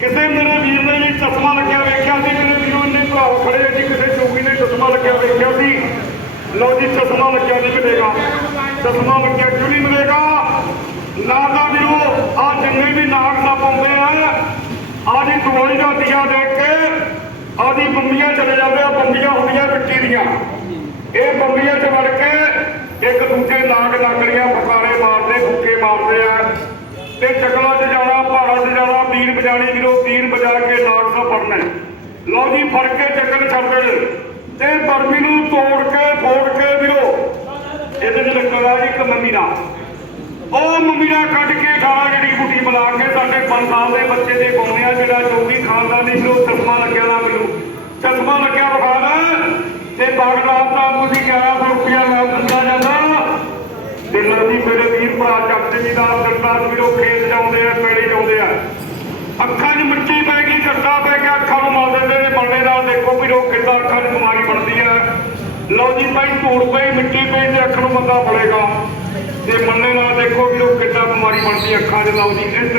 ਕਿਸੇ ਮੇਰੇ ਵੀਰ ਨੇ ਵੀ ਚਸ਼ਮਾ ਲੱਗਿਆ ਵੇਖਿਆ ਸੀ, ਮੇਰੇ ਵੀਰੋ ਇੰਨੇ ਭਰਾ ਖੜੇ ਜੀ ਕਿਸੇ ਚੋਗੀ ਨੇ ਚਸ਼ਮਾ ਲੱਗਿਆ ਵੇਖਿਆ ਸੀ। ਲਓ ਜੀ, ਚਸ਼ਮਾ ਲੱਗਿਆ ਨਹੀਂ ਮਿਲੇਗਾ। ਚਸ਼ਮਾ ਲੱਗਿਆ ਕਿਉਂ ਨਹੀਂ ਮਿਲੇਗਾ। ਨਾ ਤਾਂ ਵੀਰੋ, ਆ ਜਿੰਨੇ ਵੀ ਨਾਗ ਨਾ ਪਾਉਂਦੇ ਆ ਆ ਜੀ ਦਿਵਾਲੀ ਦਾ ਦੀਆ ਦੇਖ ਕੇ, ਆ ਜੀ ਬੰਬੀਆਂ ਚਲੇ ਜਾਂਦੇ ਆ, ਬੰਬੀਆਂ ਹੁੰਦੀਆਂ ਮਿੱਟੀ ਦੀਆਂ। ਇਹ ਬੰਬੀਆਂ ਚ ਵੜ ਕੇ ਇੱਕ ਦੂਜੇ ਨਾਗ ਨਾਗੜੀਆਂ ਫਕਾਰੇ ਮਾਰਦੇ, ਫੁੱਕੇ ਮਾਰਦੇ ਆ। ਤੇ ਚਕਲਾ ਚ ਜਾਣਾ ਪਹਾੜਾਂ ਚ ਵੀਰੋ ਬੀਨ ਵਜਾ ਕੇ ਨਾਗ ਦਾ ਫੜਨਾ ਲਓ ਜੀ, ਫੜ ਕੇ ਚੱਕਰ ਛੱਡਦੇ ਤੇ ਬਰਮੀ ਨੂੰ ਤੋੜ ਕੇ, ਫੋੜ ਕੇ, ਵੀਰੋ, ਇਹਦੇ ਚ ਲੱਗਣਾ ਇੱਕ ਮੰਮੀ ਉਹ ਮੰਮੀ ਕੱਢ ਕੇ ਖਾਣਾ ਜਿਹੜੀ ਬੁੱਟੀ ਬਣਾ ਕੇ ਸਾਡੇ 5 ਸਾਲ ਦੇ ਬੱਚੇ ਦੇ ਪਾਉਂਦੇ ਆ, ਜਿਹੜਾ ਜੋਗੀ ਖਾਨਦਾਨੀ ਨੂੰ ਚਸ਼ਮਾ ਲੱਗਿਆ ਨਾ ਮੈਨੂੰ। ਚਸ਼ਮਾ ਲੱਗਿਆ ਵਿਖਾਣਾ। ਤੇ ਬਾਗਦਾਦ ਦਾ ਤੁਸੀਂ 1100 ਰੁਪਇਆ ਲੈ ਦਿੱਤਾ ਜਾਂਦਾ। ਤੇ ਲੋਕੀ ਮੇਰੇ ਵੀਰ ਭਰਾ ਚੱਕ ਜ਼ਿਮੀਦਾਰ ਸਰਦਾਰ ਵੀਰੋ ਖੇਤ ਜਾਉਂਦੇ ਆ ਪੇੜੇ ਜਾਉਂਦੇ ਆ ਅੱਖਾਂ 'ਚ ਮਿੱਟੀ ਪੈ ਗਈ ਘੱਟਾ ਪੈ ਗਿਆ ਅੱਖਾਂ ਨੂੰ ਮਲ ਦਿੰਦੇ ਨੇ ਬੰਦੇ ਨਾਲ ਦੇਖੋ ਵੀਰੋ ਕਿੱਦਾਂ ਬਿਮਾਰੀ ਬਣਦੀ ਹੈ ਲਓ ਜੀ ਭਾਈ, ਧੂੜ ਪਈ ਮਿੱਟੀ ਪਈ ਤੇ ਅੱਖ ਨੂੰ ਬੰਦਾ ਫੜੇਗਾ। ਤੇ ਮੰਨੇ ਨਾਲ ਦੇਖੋ ਵੀ ਉਹ ਕਿੱਦਾਂ ਬਿਮਾਰੀ ਬਣਦੀ ਅੱਖਾਂ 'ਚ ਲਓ ਜੀ, ਇਸ ਤਰੀਕੇ